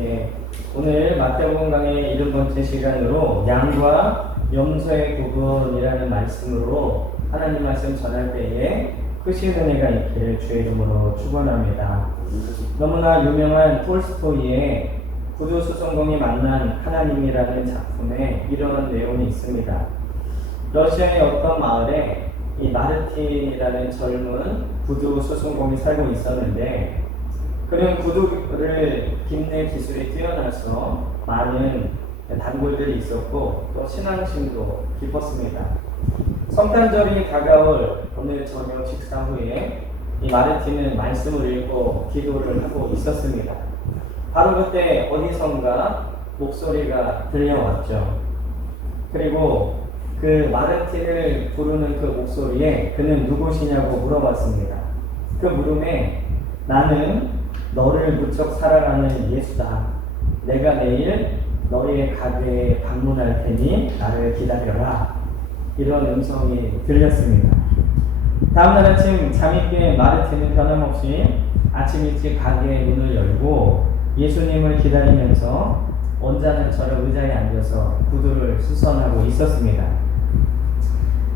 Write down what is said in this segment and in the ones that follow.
예, 오늘 마태복음 강의 7번째 시간으로 양과 염소의 구분이라는 말씀으로 하나님 말씀 전할 때에 크신 은혜가 있기를 주의 이름으로 축원합니다. 너무나 유명한 톨스토이의 구두 수송공이 만난 하나님이라는 작품에 이런 내용이 있습니다. 러시아의 어떤 마을에 이 마르틴이라는 젊은 구두 수송공이 살고 있었는데, 그는 구두를 깁는 기술이 뛰어나서 많은 단골들이 있었고 또 신앙심도 깊었습니다. 성탄절이 다가올 오늘 저녁 식사 후에 이 마르틴은 말씀을 읽고 기도를 하고 있었습니다. 바로 그때 어디선가 목소리가 들려왔죠. 그리고 그 마르틴을 부르는 그 목소리에 그는 누구시냐고 물어봤습니다. 그 물음에 나는 너를 무척 사랑하는 예수다. 내가 내일 너의 가게에 방문할 테니 나를 기다려라. 이런 음성이 들렸습니다. 다음날 아침 잠이 깬 마르틴은 변함없이 아침 일찍 가게의 문을 열고 예수님을 기다리면서 언짢은처럼 의자에 앉아서 구두를 수선하고 있었습니다.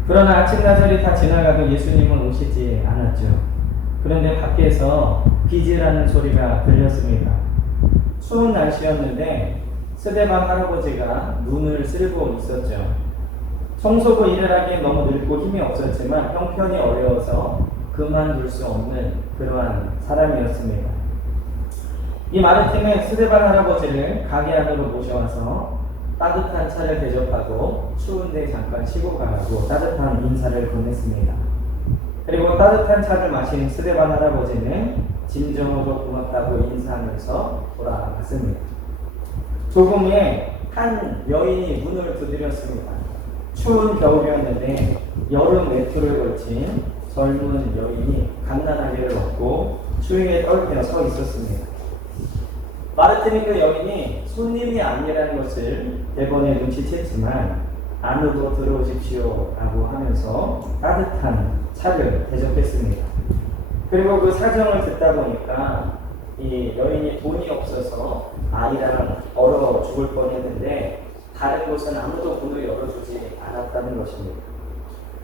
그러나 아침나절이 다 지나가도 예수님은 오시지 않았죠. 그런데 밖에서 비지라는 소리가 들렸습니다. 추운 날씨였는데 스데반 할아버지가 눈을 쓸고 있었죠. 청소부 일을 하기엔 너무 늙고 힘이 없었지만 형편이 어려워서 그만둘 수 없는 그러한 사람이었습니다. 이 마르틴은 스데반 할아버지를 가게 안으로 모셔와서 따뜻한 차를 대접하고 추운데 잠깐 쉬고 가라고 따뜻한 인사를 건넸습니다. 그리고 따뜻한 차를 마신 스데반 할아버지는 진정으로 고맙다고 인사하면서 돌아갔습니다. 조금 후에 한 여인이 문을 두드렸습니다. 추운 겨울이었는데 여름 외투를 걸친 젊은 여인이 갓난아기를 업고 추위에 떨며 서 있었습니다. 마르틴이 그 여인이 손님이 아니라는 것을 대번에 눈치챘지만 안으로 들어오십시오 라고 하면서 따뜻한 차를 대접했습니다. 그리고 그 사정을 듣다 보니까 이 여인이 돈이 없어서 아이랑 얼어 죽을 뻔했는데 다른 곳은 아무도 문을 열어주지 않았다는 것입니다.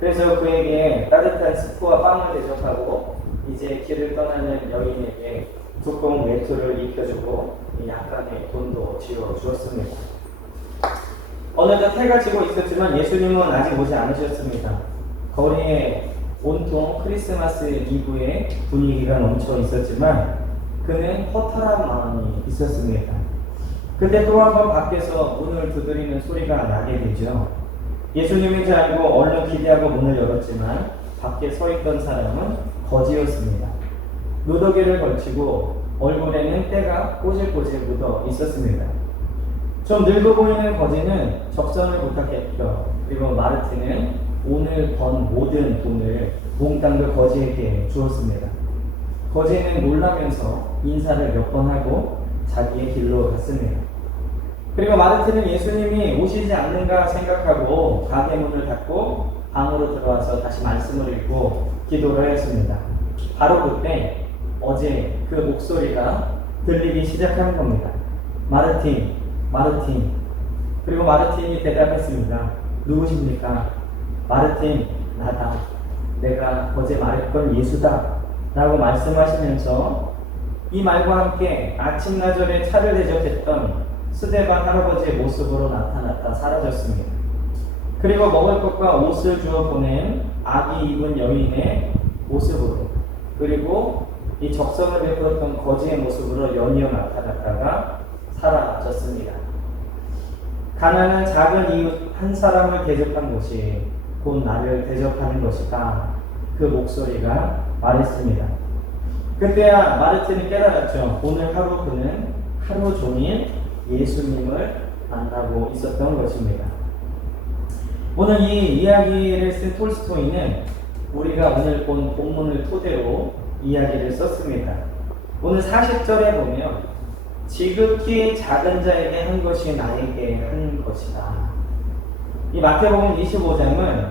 그래서 그에게 따뜻한 스프와 빵을 대접하고 이제 길을 떠나는 여인에게 두꺼운 외투를 입혀주고 약간의 돈도 쥐어주었습니다. 어느덧 해가 지고 있었지만 예수님은 아직 오지 않으셨습니다. 거리에 온통 크리스마스 이브의 분위기가 넘쳐 있었지만 그는 허탈한 마음이 있었습니다. 그때 또 한 번 밖에서 문을 두드리는 소리가 나게 되죠. 예수님인 줄 알고 얼른 기대하고 문을 열었지만 밖에 서 있던 사람은 거지였습니다. 누더기를 걸치고 얼굴에는 때가 꼬질꼬질 묻어 있었습니다. 좀 늙어 보이는 거지는 적선을 부탁했죠. 그리고 마르틴은 오늘 번 모든 돈을 몽땅 그 거지에게 주었습니다. 거지는 놀라면서 인사를 몇 번 하고 자기의 길로 갔습니다. 그리고 마르틴은 예수님이 오시지 않는가 생각하고 가게 문을 닫고 방으로 들어와서 다시 말씀을 읽고 기도를 했습니다. 바로 그때 어제 그 목소리가 들리기 시작한 겁니다. 마르틴, 마르틴. 그리고 마르틴이 대답했습니다. 누구십니까? 마르틴, 나다. 내가 어제 말했던 예수다. 라고 말씀하시면서 이 말과 함께 아침나절에 차를 대접했던 스데반 할아버지의 모습으로 나타났다 사라졌습니다. 그리고 먹을 것과 옷을 주어 보낸 아기 입은 여인의 모습으로, 그리고 이 적성을 베풀었던 거지의 모습으로 연이어 나타났다가 사라졌습니다. 가난한 작은 이웃 한 사람을 대접한 곳이 곧 나를 대접하는 것이다. 그 목소리가 말했습니다. 그때야 마르틴이 깨달았죠. 오늘 하루 그는 하루 종일 예수님을 만나고 있었던 것입니다. 오늘 이 이야기를 쓴 톨스토이는 우리가 오늘 본 본문을 토대로 이야기를 썼습니다. 오늘 40절에 보면 지극히 작은 자에게 한 것이 나에게 한 것이다. 이 마태복음 25장은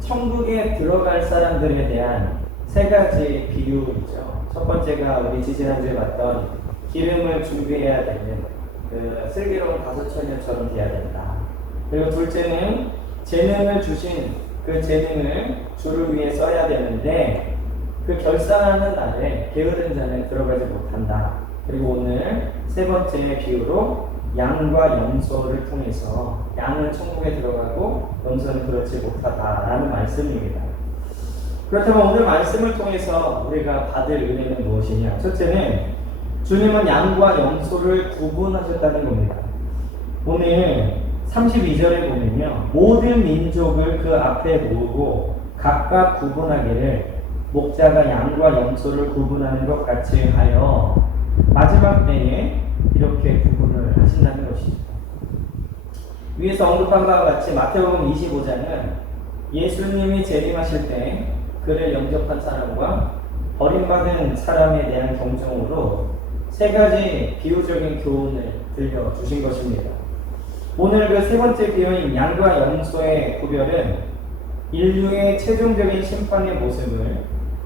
천국에 들어갈 사람들에 대한 세 가지 비유이죠. 첫 번째가 우리 지지난주에 봤던 기름을 준비해야 되는 슬기로운 다소처녀처럼 돼야 된다. 그리고 둘째는 재능을 주신 그 재능을 주를 위해 써야 되는데 그 결산하는 날에 게으른 자는 들어가지 못한다. 그리고 오늘 세 번째 비유로 양과 염소를 통해서 양은 천국에 들어가고 염소는 그렇지 못하다라는 말씀입니다. 그렇다면 오늘 말씀을 통해서 우리가 받을 은혜는 무엇이냐? 첫째는 주님은 양과 염소를 구분하셨다는 겁니다. 오늘 32절에 보면요, 모든 민족을 그 앞에 모으고 각각 구분하기를 목자가 양과 염소를 구분하는 것 같이 하여 마지막 때에 이렇게 구분을 하신다는 것이죠. 위에서 언급한 바와 같이 마태복음 25장은 예수님이 재림하실 때 그를 영접한 사람과 버림받은 사람에 대한 경종으로 세 가지 비유적인 교훈을 들려주신 것입니다. 오늘 그 세 번째 비유인 양과 염소의 구별은 인류의 최종적인 심판의 모습을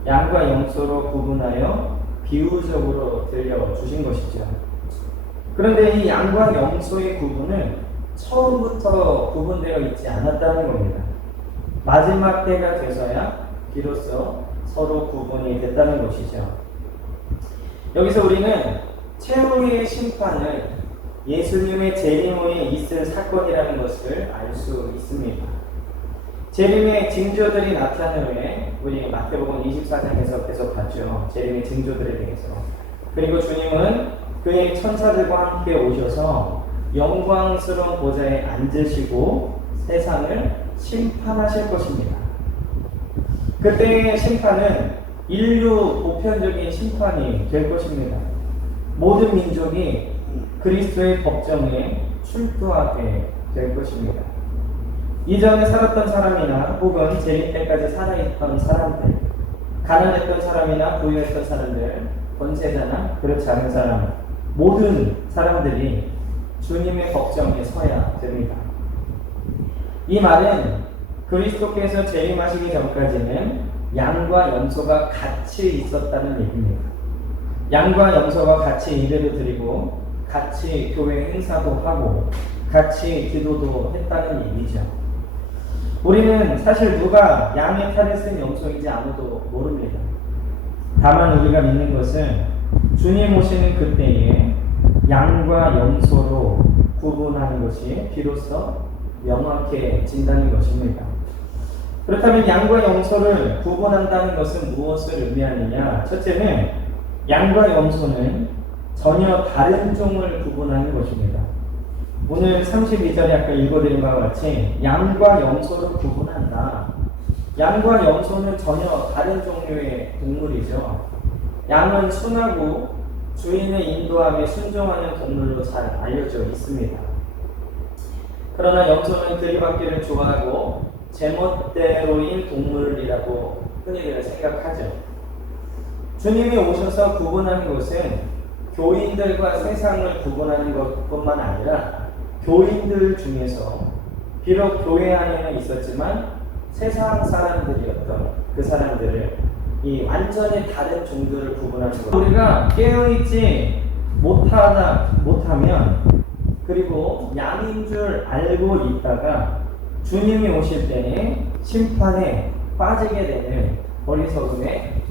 양과 염소로 구분하여 비유적으로 들려주신 것이죠. 그런데 이 양과 염소의 구분은 처음부터 구분되어 있지 않았다는 겁니다. 마지막 때가 돼서야 비로소 서로 구분이 됐다는 것이죠. 여기서 우리는 최후의 심판을 예수님의 재림 후에 있을 사건이라는 것을 알 수 있습니다. 재림의 징조들이 나타난 후에 우리 마태복음 24장에서 계속 봤죠. 재림의 징조들에 대해서. 그리고 주님은 그의 천사들과 함께 오셔서 영광스러운 보좌에 앉으시고 세상을 심판하실 것입니다. 그때의 심판은 인류 보편적인 심판이 될 것입니다. 모든 민족이 그리스도의 법정에 출두하게 될 것입니다. 이전에 살았던 사람이나 혹은 재림 때까지 살아있던 사람들, 가난했던 사람이나 부유했던 사람들, 권세자나 그렇지 않은 사람, 모든 사람들이 주님의 법정에 서야 됩니다. 이 말은 그리스도께서 재림하시기 전까지는 양과 염소가 같이 있었다는 얘기입니다. 양과 염소가 같이 예배를 드리고 같이 교회 행사도 하고 같이 기도도 했다는 얘기죠. 우리는 사실 누가 양의 탈을 쓴 염소인지 아무도 모릅니다. 다만 우리가 믿는 것은 주님 오시는 그때에 양과 염소로 구분하는 것이 비로소 명확해진다는 것입니다. 그렇다면 양과 염소를 구분한다는 것은 무엇을 의미하느냐? 첫째는 양과 염소는 전혀 다른 종을 구분하는 것입니다. 오늘 32절에 아까 읽어드린 바와 같이 양과 염소를 구분한다. 양과 염소는 전혀 다른 종류의 동물이죠. 양은 순하고 주인의 인도함에 순종하는 동물로 잘 알려져 있습니다. 그러나 염소는 들이받기를 좋아하고 제멋대로인 동물이라고 흔히들 생각하죠. 주님이 오셔서 구분하는 것은 교인들과 세상을 구분하는 것뿐만 아니라 교인들 중에서 비록 교회 안에는 있었지만 세상 사람들이었던 그 사람들을 이 완전히 다른 종들을 구분하는 것. 우리가 깨어있지 못하면 그리고 양인 줄 알고 있다가 주님이 오실 때에 심판에 빠지게 되는 어리석음에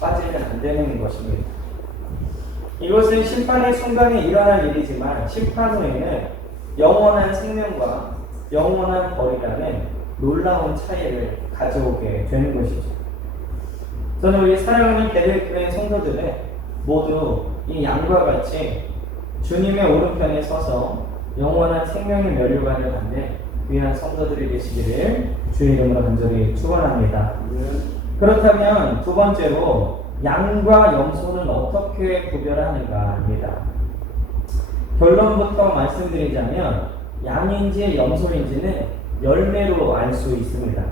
빠지면 안 되는 것입니다. 이것은 심판의 순간에 일어날 일이지만 심판 후에는 영원한 생명과 영원한 벌이라는 놀라운 차이를 가져오게 되는 것이죠. 저는 우리 사랑하는 베들교회 성도들은 모두 이 양과 같이 주님의 오른편에 서서 영원한 생명의 면류관을 받는 귀한 성도들이 되시기를 주의 이름으로 간절히 축원합니다. 그렇다면 두 번째로 양과 염소는 어떻게 구별하는가입니다. 결론부터 말씀드리자면 양인지 염소인지는 열매로 알 수 있습니다.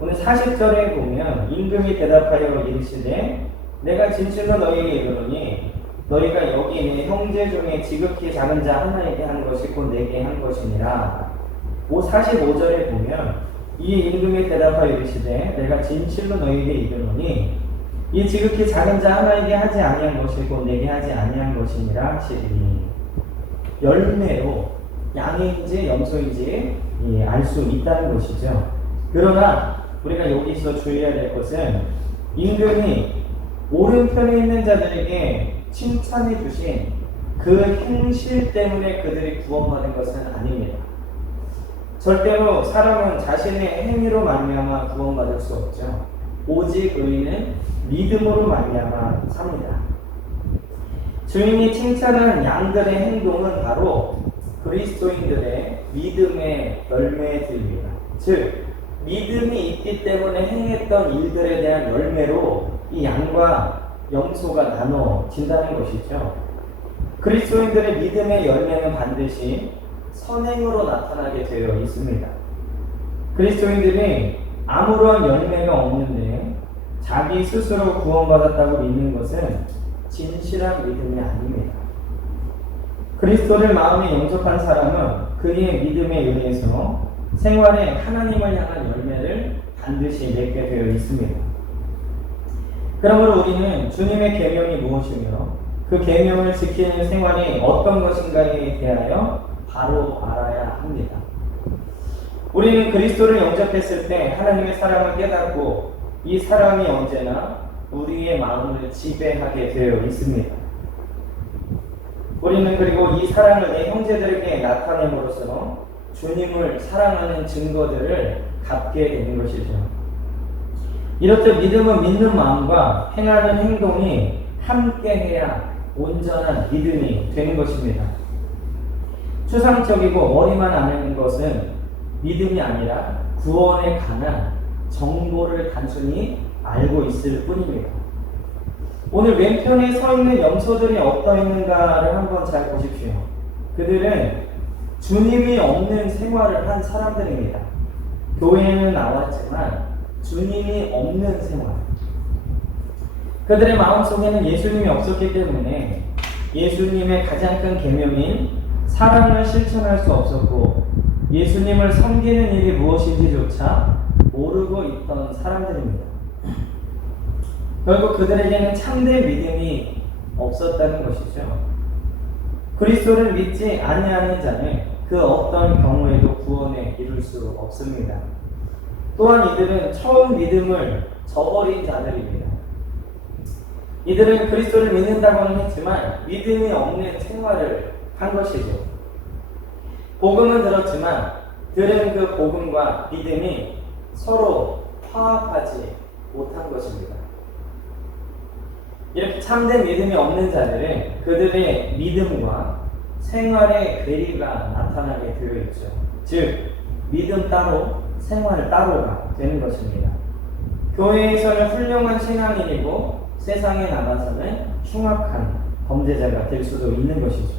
오늘 40절에 보면 임금이 대답하여 이르시되 내가 진실로 너희에게 이르노니 너희가 여기 내 형제 중에 지극히 작은 자 하나에게 한 것이 곧 내게 한 것이니라. 45절에 보면 이 임금이 대답하여 이르시되 내가 진실로 너희에게 이르노니 이 지극히 작은 자 하나에게 하지 아니한 것이 곧 내게 하지 아니한 것이니라 하시리니. 열매로 양인지 염소인지 알 수 있다는 것이죠. 그러나 우리가 여기서 주의해야 될 것은 임금이 오른편에 있는 자들에게 칭찬해 주신 그 행실 때문에 그들이 구원받은 것은 아닙니다. 절대로 사람은 자신의 행위로 말미암아 구원받을 수 없죠. 오직 의인은 믿음으로 말미암아 삽니다. 주인이 칭찬한 양들의 행동은 바로 그리스도인들의 믿음의 열매들입니다. 즉 믿음이 있기 때문에 행했던 일들에 대한 열매로 이 양과 염소가 나눠진다는 것이죠. 그리스도인들의 믿음의 열매는 반드시 선행으로 나타나게 되어 있습니다. 그리스도인들이 아무런 열매가 없는데 자기 스스로 구원받았다고 믿는 것은 진실한 믿음이 아닙니다. 그리스도를 마음에 영접한 사람은 그의 믿음에 의해서 생활에 하나님을 향한 열매를 반드시 맺게 되어 있습니다. 그러므로 우리는 주님의 계명이 무엇이며 그 계명을 지키는 생활이 어떤 것인가에 대하여 바로 알아야 합니다. 우리는 그리스도를 영접했을 때 하나님의 사랑을 깨닫고 이 사랑이 언제나 우리의 마음을 지배하게 되어 있습니다. 우리는 그리고 이 사랑을 내 형제들에게 나타냄으로써 주님을 사랑하는 증거들을 갖게 되는 것이죠. 이렇듯 믿음은 믿는 마음과 행하는 행동이 함께해야 온전한 믿음이 되는 것입니다. 추상적이고 머리만 아는 것은 믿음이 아니라 구원에 관한 정보를 단순히 알고 있을 뿐입니다. 오늘 왼편에 서 있는 염소들이 어떠했는가를 한번 잘 보십시오. 그들은 주님이 없는 생활을 한 사람들입니다. 교회에는 나왔지만 주님이 없는 생활. 그들의 마음속에는 예수님이 없었기 때문에 예수님의 가장 큰 계명인 사랑을 실천할 수 없었고 예수님을 섬기는 일이 무엇인지조차 모르고 있던 사람들입니다. 결국 그들에게는 참된 믿음이 없었다는 것이죠. 그리스도를 믿지 아니하는 자는 그 어떤 경우에도 구원에 이룰 수 없습니다. 또한 이들은 처음 믿음을 저버린 자들입니다. 이들은 그리스도를 믿는다고는 했지만 믿음이 없는 생활을 한 것이죠. 복음은 들었지만 들은 그 복음과 믿음이 서로 화합하지 못한 것입니다. 이렇게 참된 믿음이 없는 자들은 그들의 믿음과 생활의 괴리가 나타나게 되어 있죠. 즉, 믿음 따로, 생활 따로가 되는 것입니다. 교회에서는 훌륭한 신앙인이고 세상에 나가서는 흉악한 범죄자가 될 수도 있는 것이죠.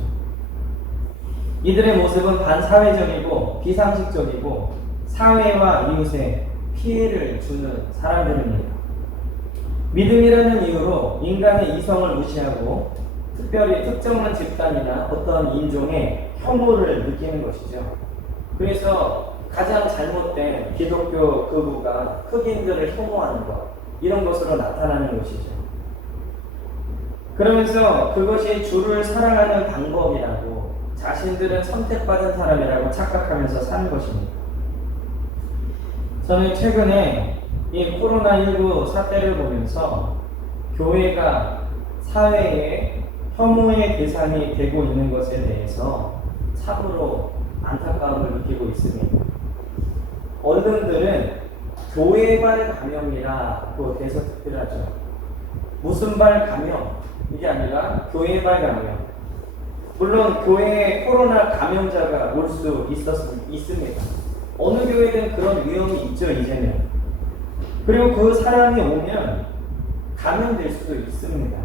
이들의 모습은 반사회적이고 비상식적이고 사회와 이웃에 피해를 주는 사람들입니다. 믿음이라는 이유로 인간의 이성을 무시하고 특별히 특정한 집단이나 어떤 인종의 혐오를 느끼는 것이죠. 그래서 가장 잘못된 기독교 극우가 흑인들을 혐오하는 것, 이런 것으로 나타나는 것이죠. 그러면서 그것이 주를 사랑하는 방법이라고 자신들은 선택받은 사람이라고 착각하면서 사는 것입니다. 저는 최근에 이 코로나19 사태를 보면서 교회가 사회에 혐오의 대상이 되고 있는 것에 대해서 참으로 안타까움을 느끼고 있습니다. 어른들은 교회발 감염이라고 대서특필하죠. 무슨 발 감염? 이게 아니라 교회발 감염. 물론 교회에 코로나 감염자가 올 수 있습니다. 어느 교회든 그런 위험이 있죠, 이제는. 그리고 그 사람이 오면 감염될 수도 있습니다.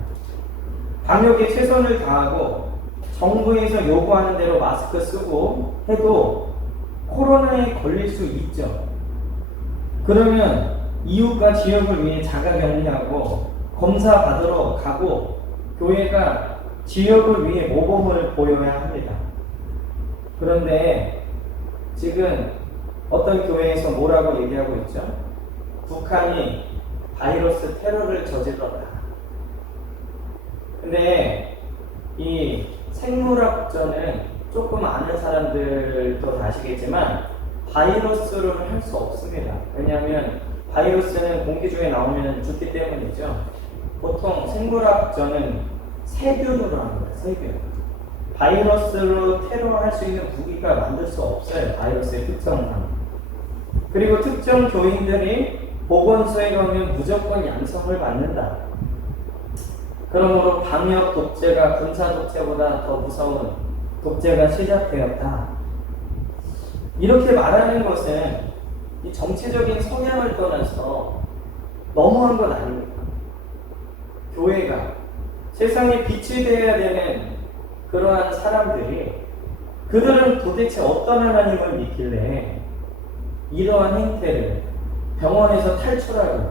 방역에 최선을 다하고 정부에서 요구하는 대로 마스크 쓰고 해도 코로나에 걸릴 수 있죠. 그러면 이웃과 지역을 위해 자가격리하고 검사 받으러 가고 교회가 지역을 위해 모범을 보여야 합니다. 그런데 지금 어떤 교회에서 뭐라고 얘기하고 있죠? 북한이 바이러스 테러를 저질렀다. 근데 이 생물학전은 조금 아는 사람들도 다 아시겠지만 바이러스로는 할 수 없습니다. 왜냐하면 바이러스는 공기 중에 나오면 죽기 때문이죠. 보통 생물학저는 세균으로 하는 거예요. 세균. 바이러스로 테러할 수 있는 무기가 만들 수 없어요. 바이러스의 특성상. 그리고 특정 교인들이 보건소에 가면 무조건 양성을 받는다. 그러므로 방역 독재가 군사 독재보다 더 무서운 독재가 시작되었다. 이렇게 말하는 것은 이 정치적인 성향을 떠나서 너무한 것 아닙니까? 교회가 세상에 빛이 되어야 되는 그러한 사람들이 그들은 도대체 어떤 하나님을 믿길래 이러한 행태를 병원에서 탈출하고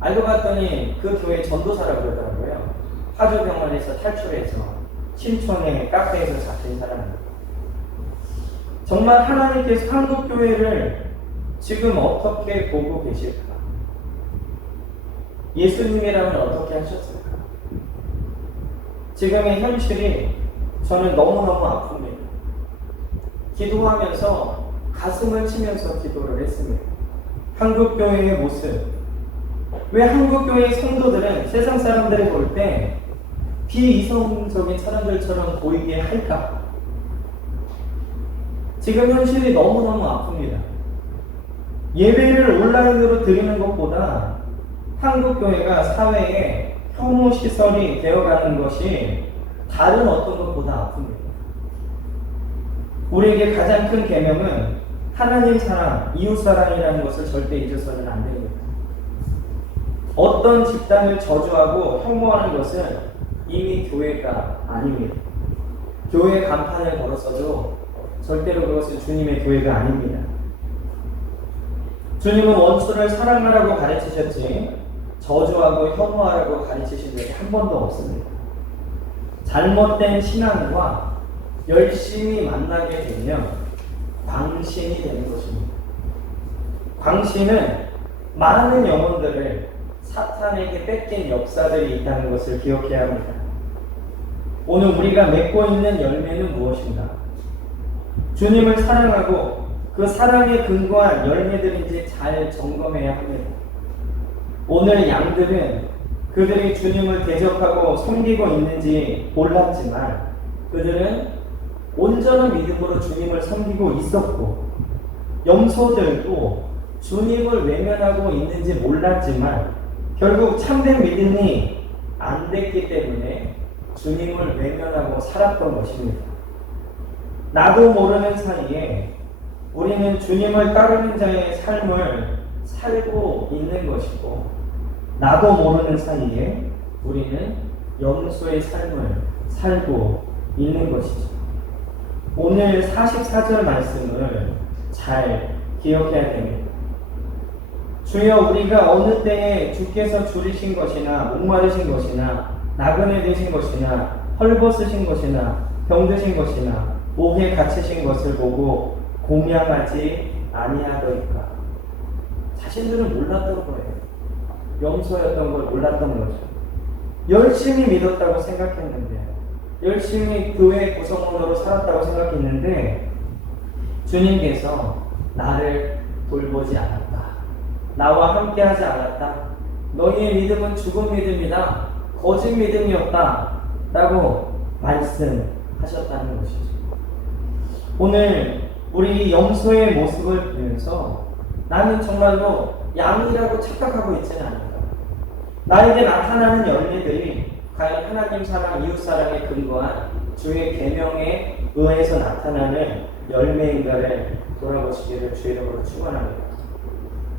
알고 봤더니 그 교회 전도사라고 그러더라고요. 파주병원에서 탈출해서 신촌의 카페에서 잡힌 사람입니다. 정말 하나님께서 한국교회를 지금 어떻게 보고 계실까? 예수님이라면 어떻게 하셨을까? 지금의 현실이 저는 너무너무 아픕니다. 기도하면서 가슴을 치면서 기도를 했습니다. 한국교회의 모습. 왜 한국교회의 성도들은 세상 사람들이 볼 때 비이성적인 사람들처럼 보이게 할까? 지금 현실이 너무너무 아픕니다. 예배를 온라인으로 드리는 것보다 한국교회가 사회에 혐오시설이 되어가는 것이 다른 어떤 것보다 아픕니다. 우리에게 가장 큰 계명은 하나님 사랑, 이웃 사랑이라는 것을 절대 잊어서는 안 됩니다. 어떤 집단을 저주하고 혐오하는 것은 이미 교회가 아닙니다. 교회 간판을 걸었어도 절대로 그것은 주님의 교회가 아닙니다. 주님은 원수를 사랑하라고 가르치셨지 저주하고 혐오하라고 가르치신 적이 한 번도 없습니다. 잘못된 신앙과 열심히 만나게 되면 광신이 되는 것입니다. 광신은 많은 영혼들을 사탄에게 뺏긴 역사들이 있다는 것을 기억해야 합니다. 오늘 우리가 맺고 있는 열매는 무엇인가? 주님을 사랑하고 그 사랑에 근거한 열매들인지 잘 점검해야 합니다. 오늘 양들은 그들이 주님을 대적하고 섬기고 있는지 몰랐지만 그들은 온전한 믿음으로 주님을 섬기고 있었고, 염소들도 주님을 외면하고 있는지 몰랐지만 결국 참된 믿음이 안 됐기 때문에 주님을 외면하고 살았던 것입니다. 나도 모르는 사이에 우리는 주님을 따르는 자의 삶을 살고 있는 것이고, 나도 모르는 사이에 우리는 염소의 삶을 살고 있는 것이죠. 오늘 44절 말씀을 잘 기억해야 됩니다. 주여, 우리가 어느 때에 주께서 줄이신 것이나 목마르신 것이나 나그네 되신 것이나 헐벗으신 것이나 병드신 것이나 목에 갇히신 것을 보고 공양하지 아니하더이까. 자신들은 몰랐던 거예요. 염소였던 걸 몰랐던 거죠. 열심히 믿었다고 생각했는데, 열심히 교회 구성원으로 살았다고 생각했는데 주님께서 나를 돌보지 않았다. 나와 함께 하지 않았다. 너희의 믿음은 죽은 믿음이다. 거짓 믿음이었다. 라고 말씀하셨다는 것이죠. 오늘 우리 염소의 모습을 보면서 나는 정말로 양이라고 착각하고 있지는 않는다. 나에게 나타나는 열매들이 과연 하나님 사랑, 이웃 사랑에 근거한 주의 계명에 의해서 나타나는 열매인가를 돌아보시기를 주의 이름으로 축원합니다.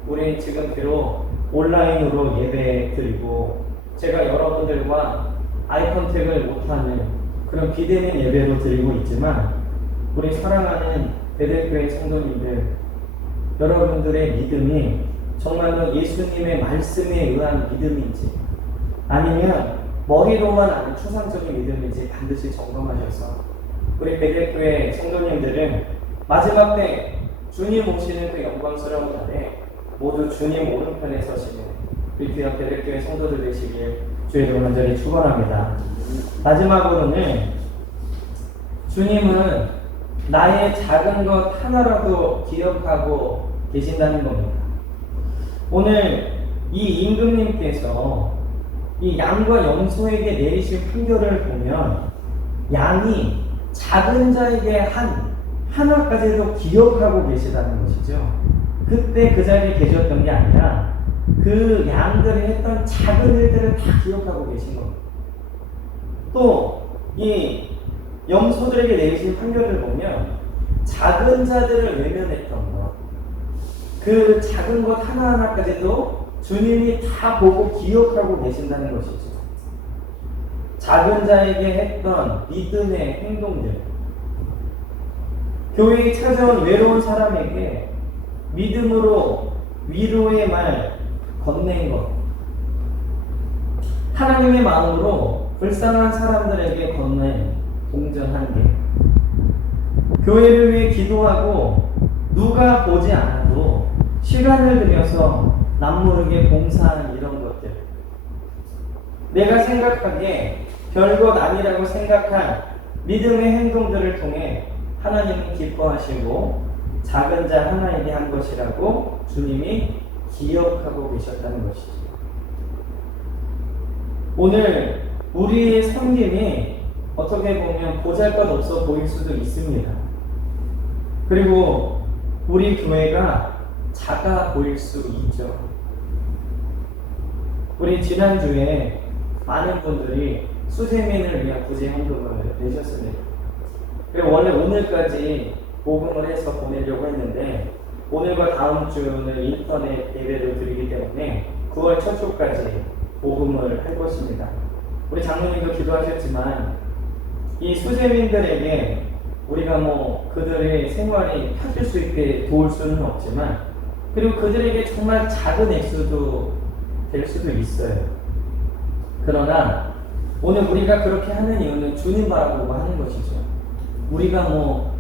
우리 지금 비록 온라인으로 예배 드리고 제가 여러분들과 아이 컨택을 못하는 그런 비대면 예배로 드리고 있지만, 우리 사랑하는 베델교회 성도님들, 여러분들의 믿음이 정말로 예수님의 말씀에 의한 믿음인지 아니면 머리로만 아는 추상적인 믿음인지 반드시 점검하셔서 우리 베델교회 성도님들은 마지막 때 주님 오시는 그 영광스러운 날에 모두 주님 오른편에 서시는 우리 귀한 베델교회 성도들 되시길 주의 이름으로 간절히 축원합니다. 마지막으로는 주님은 나의 작은 것 하나라도 기억하고 계신다는 겁니다. 오늘 이 임금님께서 이 양과 염소에게 내리신 판결을 보면 양이 작은 자에게 하나까지도 기억하고 계시다는 것이죠. 그때 그 자리에 계셨던 게 아니라 그 양들이 했던 작은 일들을 다 기억하고 계신 겁니다. 또 이 염소들에게 내리신 판결을 보면 작은 자들을 외면했던 것, 그 작은 것 하나하나까지도 주님이 다 보고 기억하고 계신다는 것이죠. 작은 자에게 했던 믿음의 행동들, 교회에 찾아온 외로운 사람에게 믿음으로 위로의 말 건넨 것, 하나님의 마음으로 불쌍한 사람들에게 건넨 동정한 게, 교회를 위해 기도하고 누가 보지 않아도 시간을 들여서 남모르게 봉사하는 이런 것들, 내가 생각하기에 별것 아니라고 생각한 믿음의 행동들을 통해 하나님은 기뻐하시고 작은 자 하나에게 한 것이라고 주님이 기억하고 계셨다는 것이죠. 오늘 우리의 섬김이 어떻게 보면 보잘것없어 보일 수도 있습니다. 그리고 우리 교회가 작아 보일 수 있죠. 우리 지난주에 많은 분들이 수재민을 위한 구제헌금을 내셨습니다. 그리고 원래 오늘까지 복음을 해서 보내려고 했는데 오늘과 다음 주는 인터넷 예배를 드리기 때문에 9월 첫 주까지 복음을 할 것입니다. 우리 장로님도 기도하셨지만 이 수재민들에게 우리가 그들의 생활이 펴질 수 있게 도울 수는 없지만, 그리고 그들에게 정말 작은 액수도 될 수도 있어요. 그러나 오늘 우리가 그렇게 하는 이유는 주님 바라보고 하는 것이죠. 우리가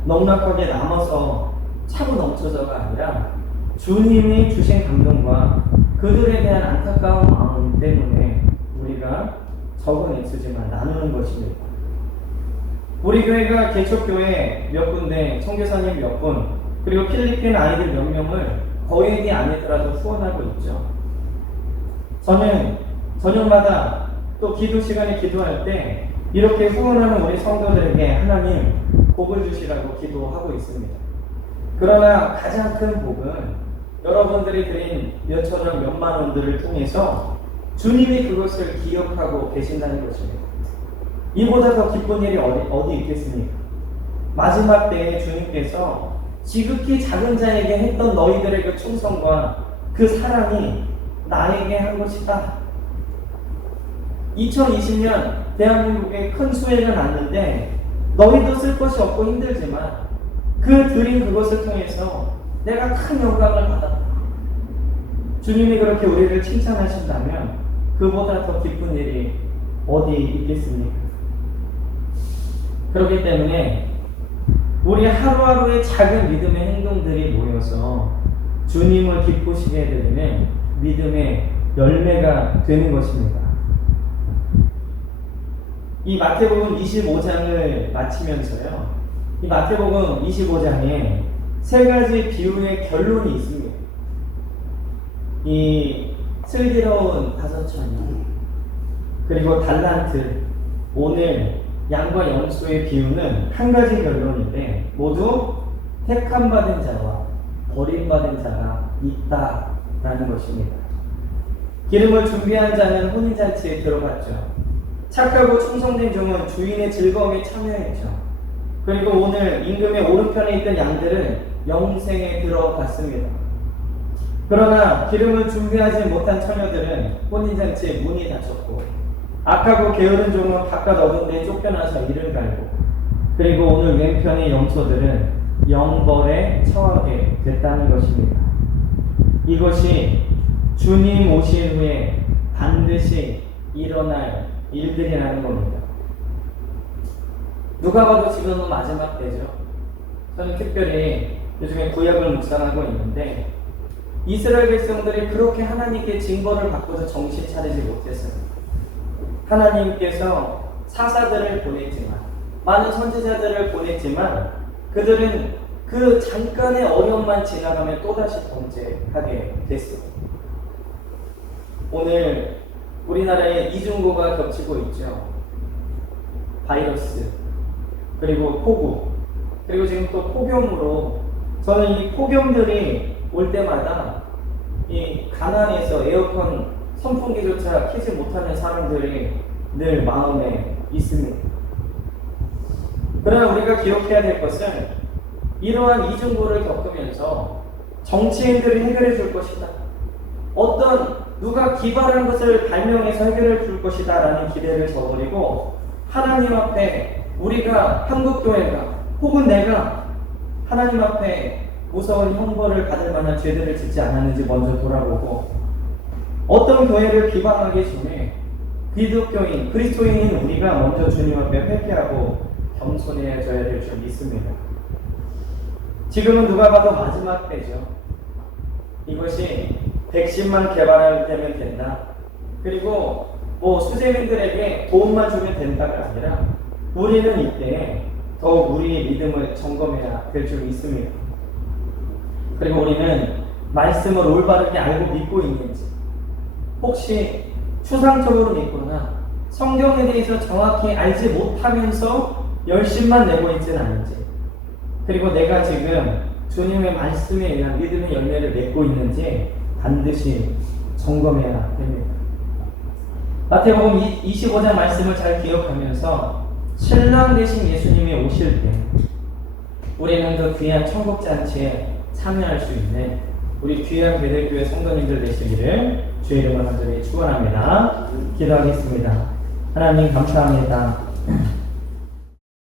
넉넉하게 남아서 차고 넘쳐서가 아니라 주님이 주신 감동과 그들에 대한 안타까운 마음 때문에 우리가 적은 액수지만 나누는 것입니다. 우리 교회가 개척교회 몇 군데, 청교사님 몇 분, 그리고 필리핀 아이들 몇 명을 거액이 아니더라도 후원하고 있죠. 저는 저녁마다 또 기도 시간에 기도할 때 이렇게 후원하는 우리 성도들에게 하나님 복을 주시라고 기도하고 있습니다. 그러나 가장 큰 복은 여러분들이 드린 몇천 원, 몇만 원들을 통해서 주님이 그것을 기억하고 계신다는 것입니다. 이보다 더 기쁜 일이 어디 있겠습니까? 마지막 때에 주님께서 지극히 작은 자에게 했던 너희들의 그 충성과 그 사랑이 나에게 한 것이다. 2020년 대한민국에 큰 수혜가 났는데 너희도 쓸 것이 없고 힘들지만 그 드린 그것을 통해서 내가 큰 영광을 받았다. 주님이 그렇게 우리를 칭찬하신다면 그보다 더 기쁜 일이 어디 있겠습니까? 그렇기 때문에 우리 하루하루의 작은 믿음의 행동들이 모여서 주님을 기쁘시게 해드리는 믿음의 열매가 되는 것입니다. 이 마태복음 25장을 마치면서요, 이 마태복음 25장에 세 가지 비유의 결론이 있습니다. 이 슬기로운 5천이, 그리고 달란트, 오늘 양과 염소의 비유는 한 가지 결론인데 모두 택함받은 자와 버림받은 자가 있다라는 것입니다. 기름을 준비한 자는 혼인잔치에 들어갔죠. 착하고 충성된 종은 주인의 즐거움에 참여했죠. 그리고 오늘 임금의 오른편에 있던 양들은 영생에 들어갔습니다. 그러나 기름을 준비하지 못한 처녀들은 혼인잔치에 문이 닫혔고, 악하고 게으른 종은 바깥 어두운 데에 쫓겨나서 이를 갈고, 그리고 오늘 왼편의 염소들은 영벌에 처하게 됐다는 것입니다. 이것이 주님 오신 후에 반드시 일어날 일들이라는 겁니다. 누가 봐도 지금은 마지막 때죠. 저는 특별히 요즘에 구약을 묵상하고 있는데 이스라엘 백성들이 그렇게 하나님께 징벌을 받고서 정신 차리지 못했어요. 하나님께서 사사들을 보냈지만, 많은 선지자들을 보냈지만 그들은 그 잠깐의 어려움만 지나가면 또다시 범죄하게 됐습니다. 오늘 우리나라에 이중고가 겹치고 있죠. 바이러스, 그리고 폭우, 그리고 지금 또 폭염으로 저는 이 폭염들이 올 때마다 이 가난해서 에어컨 선풍기조차 켜지 못하는 사람들이 늘 마음에 있습니다. 그러나 우리가 기억해야 될 것은 이러한 이중고를 겪으면서 정치인들이 해결해 줄 것이다. 어떤 누가 기발한 것을 발명해서 해결해 줄 것이다 라는 기대를 저버리고 하나님 앞에 우리가 한국교회가 혹은 내가 하나님 앞에 무서운 형벌을 받을 만한 죄들을 짓지 않았는지 먼저 돌아보고 어떤 교회를 비방하기 전에 기독교인, 그리스도인인 우리가 먼저 주님 앞에 회개하고 겸손해져야 될 줄 믿습니다. 지금은 누가 봐도 마지막 때죠. 이것이 백신만 개발되면 된다. 그리고 수재민들에게 도움만 주면 된다가 아니라 우리는 이때 더욱 우리의 믿음을 점검해야 될 줄 믿습니다. 그리고 우리는 말씀을 올바르게 알고 믿고 있는지, 혹시 추상적으로 믿거나 성경에 대해서 정확히 알지 못하면서 열심만 내고 있지는 않은지, 그리고 내가 지금 주님의 말씀에 의한 믿음의 열매를 맺고 있는지 반드시 점검해야 됩니다. 마태복음 25장 말씀을 잘 기억하면서 신랑 되신 예수님이 오실 때 우리는 그 귀한 천국잔치에 참여할 수 있는 우리 귀한 베들교회 성도님들 되시기를 주의 이름으로 간절히 축원합니다. 기도하겠습니다. 하나님 감사합니다.